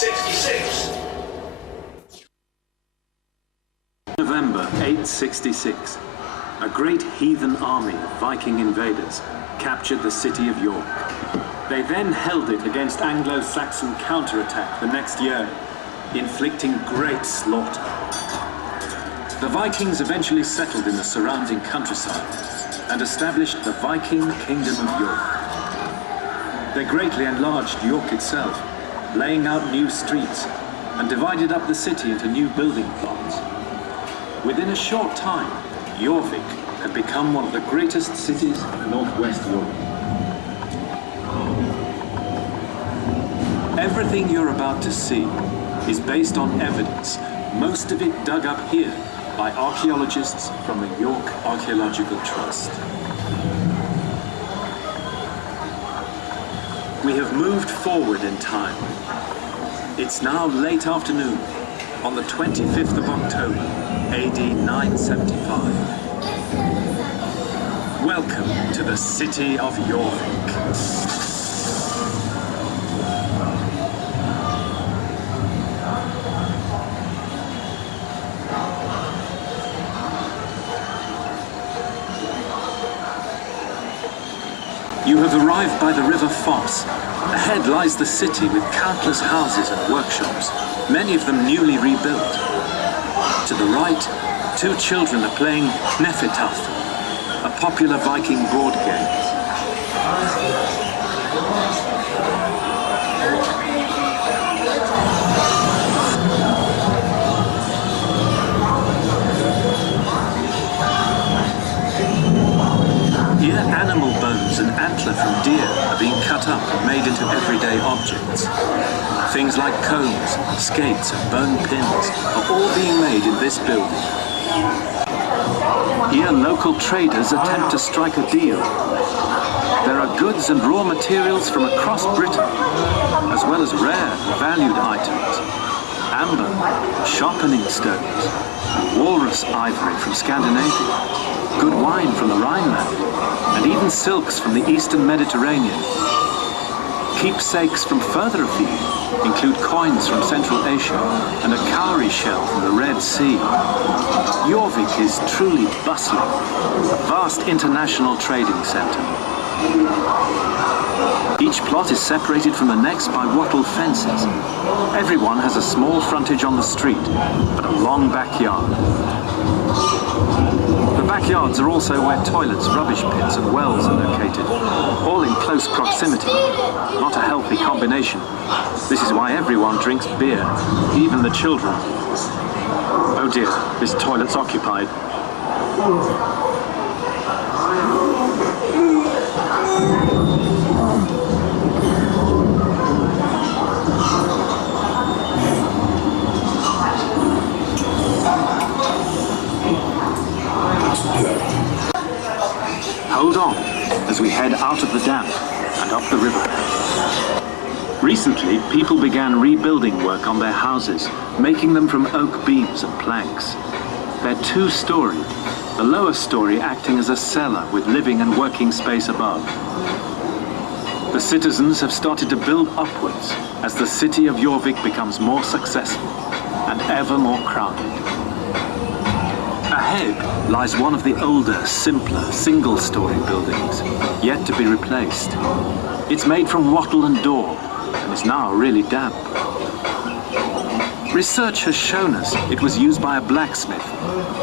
866. November 866. A great heathen army of Viking invaders captured the city of York. They then held it against Anglo-Saxon counterattack the next year, inflicting great slaughter. The Vikings eventually settled in the surrounding countryside and established the Viking Kingdom of York. They greatly enlarged York itself, laying out new streets and divided up the city into new building plots. Within a short time, Jorvik had become one of the greatest cities in northwest Europe. Everything you're about to see is based on evidence, most of it dug up here by archaeologists from the York Archaeological Trust. We have moved forward in time. It's now late afternoon on the 25th of October, AD 975. Welcome to the city of Jorvik. You have arrived by the River Foss. Ahead lies the city with countless houses and workshops, many of them newly rebuilt. To the right, two children are playing Nefitaf, a popular Viking board game. Here, animal bones and antler from deer are being cut up and made into everyday objects. Things like combs, skates, and bone pins are all being made in this building. Here, local traders attempt to strike a deal. There are goods and raw materials from across Britain, as well as rare, valued items. Amber, sharpening stones, walrus ivory from Scandinavia, good wine from the Rhineland, and even silks from the Eastern Mediterranean. Keepsakes from further afield include coins from Central Asia and a cowrie shell from the Red Sea. Jorvik is truly bustling, a vast international trading center. Each plot is separated from the next by wattle fences. Everyone has a small frontage on the street, but a long backyard. The backyards are also where toilets, rubbish pits and wells are located, all in close proximity. Not a healthy combination. This is why everyone drinks beer, even the children. Oh dear, this toilet's occupied. Hold on as we head out of the dam and up the river. Recently, people began rebuilding work on their houses, making them from oak beams and planks. They're two-story, the lower story acting as a cellar with living and working space above. The citizens have started to build upwards as the city of Jorvik becomes more successful and ever more crowded. Ahead lies one of the older, simpler, single-story buildings, yet to be replaced. It's made from wattle and daub, and is now really damp. Research has shown us it was used by a blacksmith.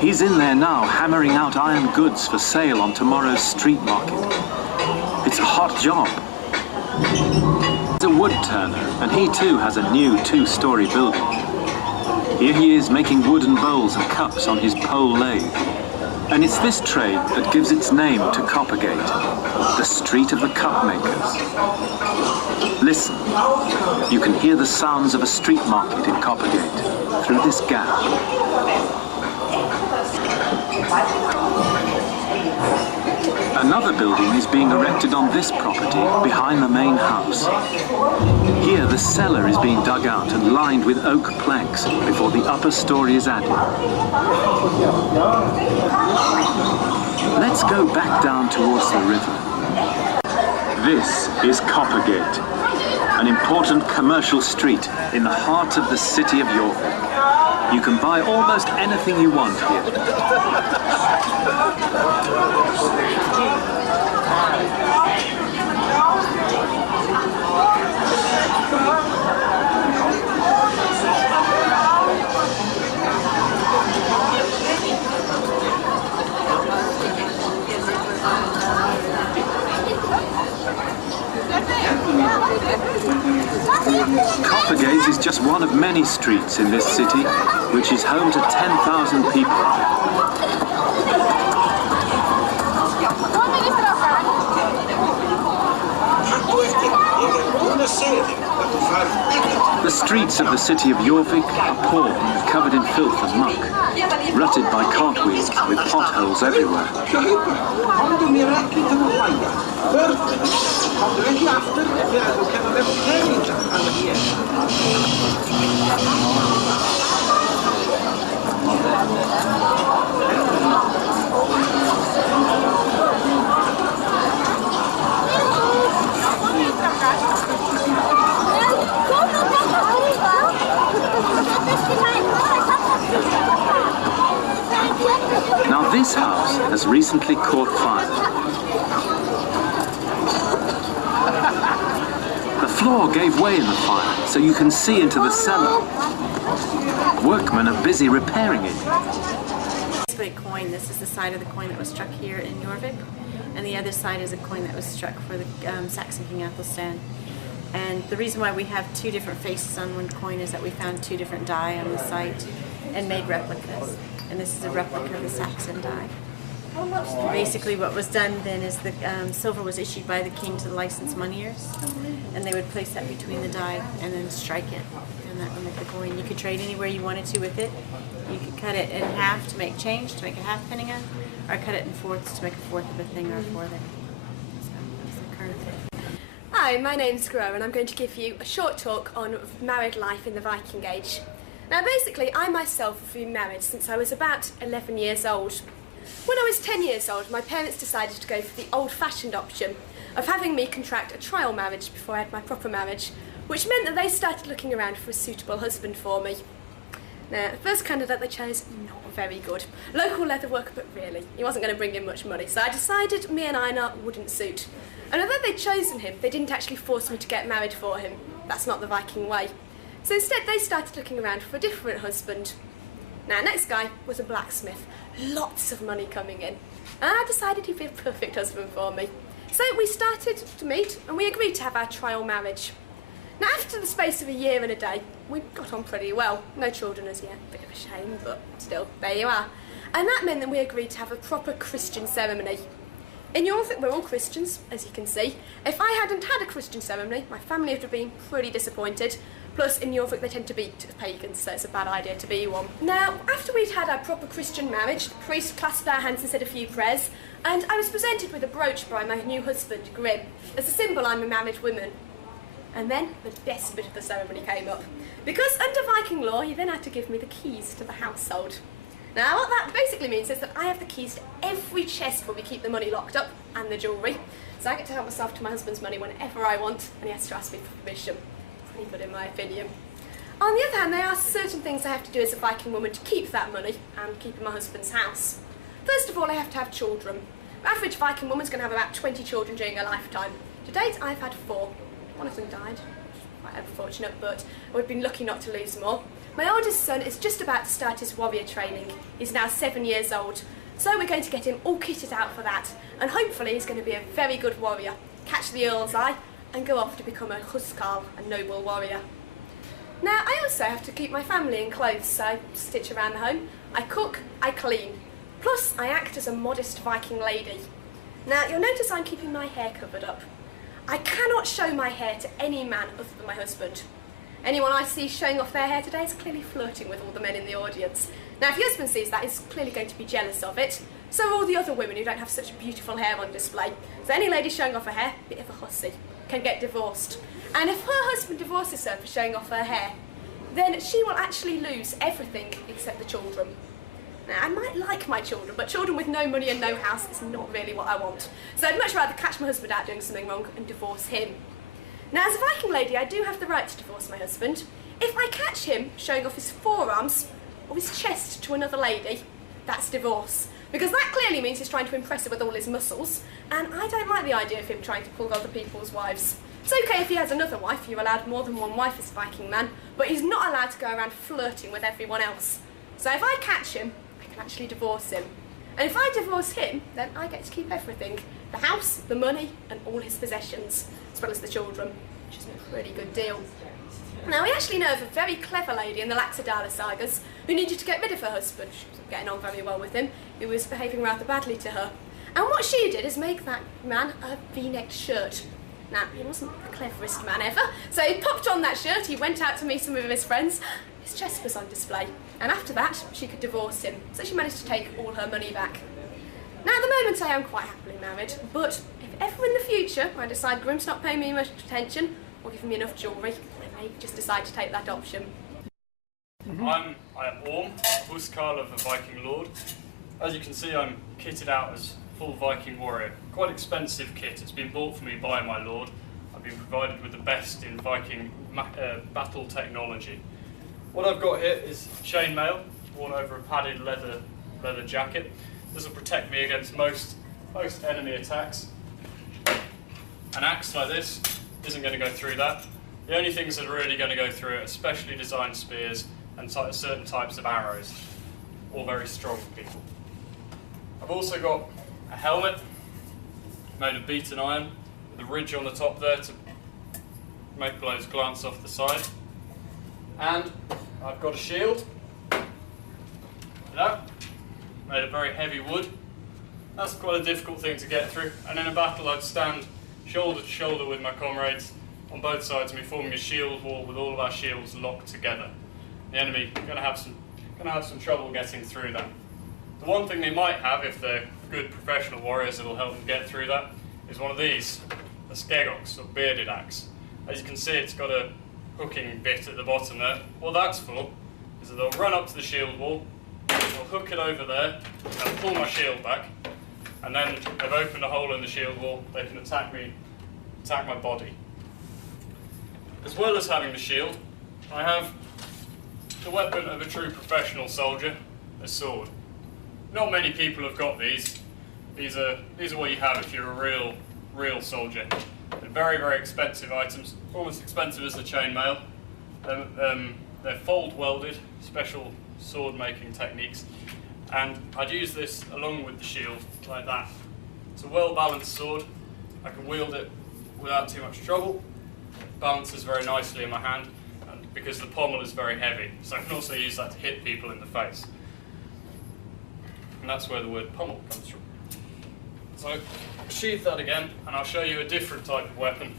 He's in there now, hammering out iron goods for sale on tomorrow's street market. It's a hot job. He's a wood turner, and he too has a new two-story building. Here he is making wooden bowls and cups on his pole lathe. And it's this trade that gives its name to Coppergate, the street of the cup makers. Listen, you can hear the sounds of a street market in Coppergate through this gap. Another building is being erected on this property behind the main house. Here the cellar is being dug out and lined with oak planks before the upper story is added. Let's go back down towards the river. This is Coppergate. an important commercial street in the heart of the city of Jorvik. You can buy almost anything you want here. Coppergate is just one of many streets in this city, which is home to 10,000 people. The streets of the city of Jorvik are poor, covered in filth and muck, rutted by cartwheels with potholes everywhere. Now this house has recently caught fire. The floor gave way in the fire, so you can see into the cellar. Workmen are busy repairing it. This coin, this is the side of the coin that was struck here in Jorvik, and the other side is a coin that was struck for the Saxon King Athelstan. And the reason why we have two different faces on one coin is that we found two different die on the site and made replicas. And this is a replica of the Saxon die. Basically what was done then is the silver was issued by the king to the licensed moneyers, and they would place that between the die and then strike it, and that would make the coin. You could trade anywhere you wanted to with it. You could cut it in half to make change, to make a half penny gun, or cut it in fourths to make a fourth of a thing or a fourth of it. So that's the current thing. Hi, my name's Gro, and I'm going to give you a short talk on married life in the Viking Age. Now basically, I myself have been married since I was about 11 years old. When I was 10 years old, my parents decided to go for the old-fashioned option of having me contract a trial marriage before I had my proper marriage, which meant that they started looking around for a suitable husband for me. Now, the first candidate they chose, not very good. Local leather worker, but really, he wasn't going to bring in much money, so I decided me and Einar wouldn't suit. And although they'd chosen him, they didn't actually force me to get married for him. That's not the Viking way. So instead, they started looking around for a different husband. Now, next guy was a blacksmith. Lots of money coming in. And I decided he'd be a perfect husband for me. So we started to meet, and we agreed to have our trial marriage. Now, after the space of a year and a day, we got on pretty well. No children as yet, bit of a shame, but still, there you are. And that meant that we agreed to have a proper Christian ceremony. In Jorvik, we're all Christians, as you can see. If I hadn't had a Christian ceremony, my family would have been pretty disappointed. Plus, in Jorvik, they tend to be pagans, so it's a bad idea to be one. Now, after we'd had our proper Christian marriage, the priest clasped our hands and said a few prayers, and I was presented with a brooch by my new husband, Grim, as a symbol I'm a married woman. And then the best bit of the ceremony came up. Because under Viking law, he then had to give me the keys to the household. Now, what that basically means is that I have the keys to every chest where we keep the money locked up, and the jewellery. So I get to help myself to my husband's money whenever I want, and he has to ask me for permission. Pretty good in my opinion. On the other hand, there are certain things I have to do as a Viking woman to keep that money and keep in my husband's house. First of all, I have to have children. The average Viking woman's going to have about 20 children during her lifetime. To date, I've had 4. One of them died, quite unfortunate, but we've been lucky not to lose more. My oldest son is just about to start his warrior training. He's now 7 years old, so we're going to get him all kitted out for that, and hopefully he's going to be a very good warrior, catch the Earl's eye, and go off to become a huskar, a noble warrior. Now, I also have to keep my family in clothes, so I stitch around the home, I cook, I clean. Plus, I act as a modest Viking lady. Now, you'll notice I'm keeping my hair covered up. I cannot show my hair to any man other than my husband. Anyone I see showing off their hair today is clearly flirting with all the men in the audience. Now, if your husband sees that, he's clearly going to be jealous of it. So are all the other women who don't have such beautiful hair on display. So any lady showing off her hair, bit of a hussy, can get divorced. And if her husband divorces her for showing off her hair, then she will actually lose everything except the children. Now, I might like my children, but children with no money and no house is not really what I want. So I'd much rather catch my husband out doing something wrong and divorce him. Now, as a Viking lady, I do have the right to divorce my husband. If I catch him showing off his forearms or his chest to another lady, that's divorce. Because that clearly means he's trying to impress her with all his muscles, and I don't like the idea of him trying to pull other people's wives. It's okay if he has another wife, you're allowed more than one wife as a Viking man, but he's not allowed to go around flirting with everyone else. So if I catch him, I can actually divorce him. And if I divorce him, then I get to keep everything. The house, the money, and all his possessions, as well as the children, which is a pretty good deal. Now, we actually know of a very clever lady in the Laxadala sagas who needed to get rid of her husband. She wasn't getting on very well with him, who was behaving rather badly to her. And what she did is make that man a V-necked shirt. Now, he wasn't the cleverest man ever, so he popped on that shirt, he went out to meet some of his friends, his chest was on display, and after that, she could divorce him, so she managed to take all her money back. Now, at the moment, I am quite happily married, but if ever in the future I decide Grim's not paying me much attention, or giving me enough jewellery, I may just decide to take that option. I am Orm, Huskar of the Viking Lord. As you can see, I'm kitted out as full Viking warrior. Quite expensive kit. It's been bought for me by my lord. I've been provided with the best in Viking battle technology. What I've got here is chainmail worn over a padded leather jacket. This will protect me against most enemy attacks. An axe like this isn't going to go through that. The only things that are really going to go through it are specially designed spears and certain types of arrows, all very strong people. I've also got a helmet made of beaten iron with a ridge on the top there to make blows glance off the side. And I've got a shield, made of very heavy wood. That's quite a difficult thing to get through, and in a battle I'd stand shoulder to shoulder with my comrades on both sides of me, forming a shield wall with all of our shields locked together. The enemy are going to have some trouble getting through that. The one thing they might have, if they're good professional warriors that will help them get through that, is one of these, a skegox, or bearded axe. As you can see, it's got a hooking bit at the bottom there. What that's for is that they'll run up to the shield wall, they'll hook it over there, and pull my shield back, and then they've opened a hole in the shield wall, they can attack my body. As well as having the shield, I have the weapon of a true professional soldier, a sword. Not many people have got these. These are what you have if you're a real soldier. They're very, very expensive items, almost expensive as the chainmail. They're fold welded, special sword making techniques, and I'd use this along with the shield like that. It's a well balanced sword. I can wield it without too much trouble. It balances very nicely in my hand, and because the pommel is very heavy, so I can also use that to hit people in the face. And that's where the word pommel comes from. So sheathe that again, and I'll show you a different type of weapon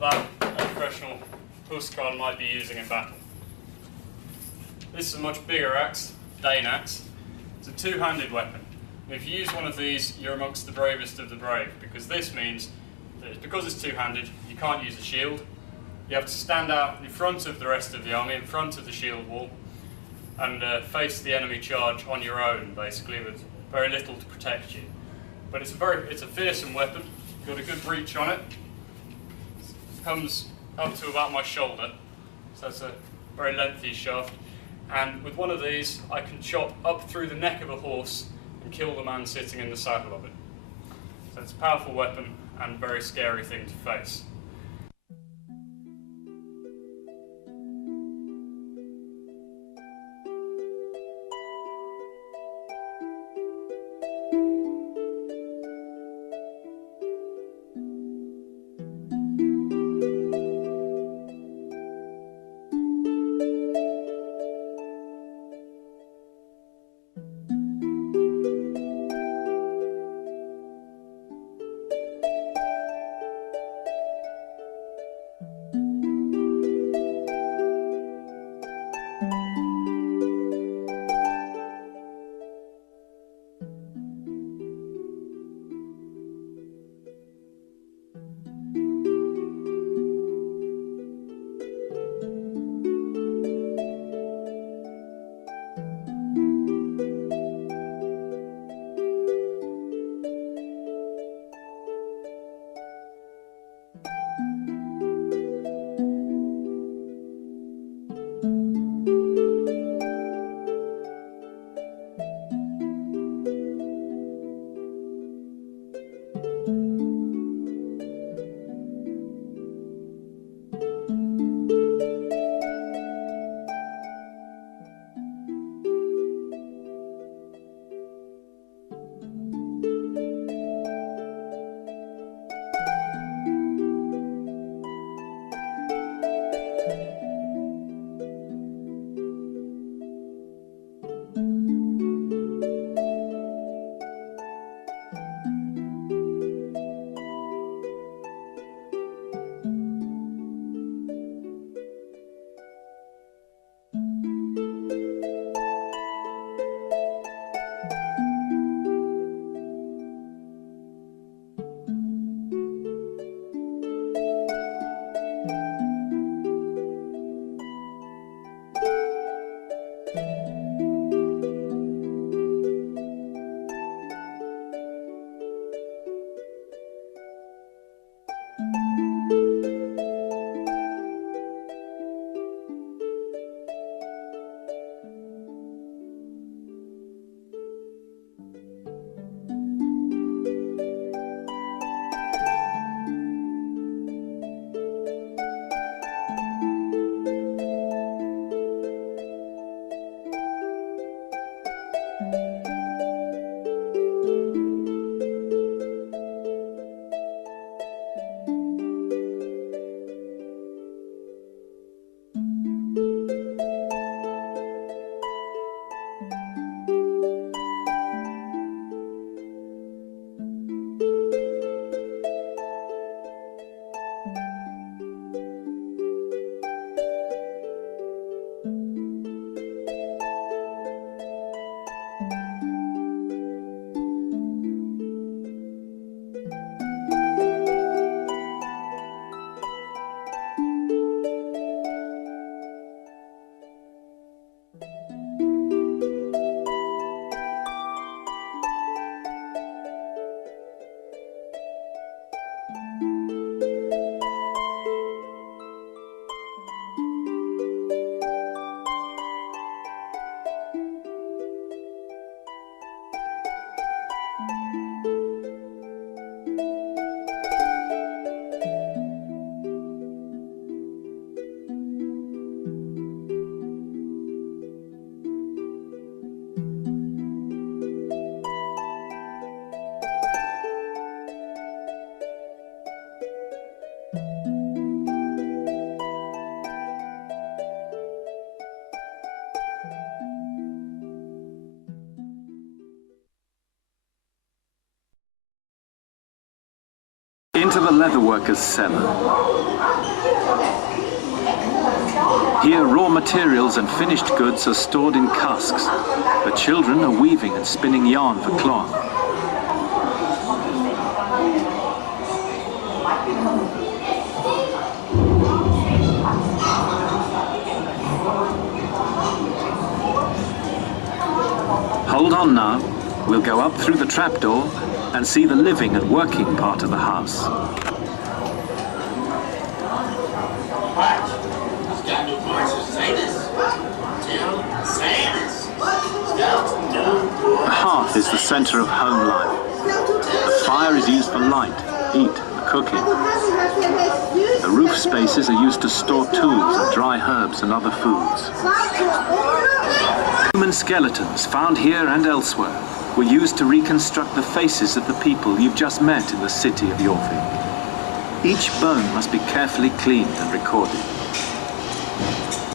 that a professional Huskar might be using in battle. This is a much bigger axe, Dane axe. It's a two-handed weapon. And if you use one of these, you're amongst the bravest of the brave, because this means that because it's two-handed, you can't use a shield. You have to stand out in front of the rest of the army, in front of the shield wall, and face the enemy charge on your own, basically, with very little to protect you. But it's a fearsome weapon. Got a good reach on it. It comes up to about my shoulder, so it's a very lengthy shaft. And with one of these, I can chop up through the neck of a horse and kill the man sitting in the saddle of it. So it's a powerful weapon and a very scary thing to face. Into the leatherworker's cellar. Here raw materials and finished goods are stored in casks. The children are weaving and spinning yarn for cloth. Hold on now. We'll go up through the trapdoor and see the living and working part of the house. The hearth is the center of home life. The fire is used for light, heat, and cooking. The roof spaces are used to store tools and dry herbs and other foods. Human skeletons found here and elsewhere were used to reconstruct the faces of the people you've just met in the city of Jorvik. Each bone must be carefully cleaned and recorded.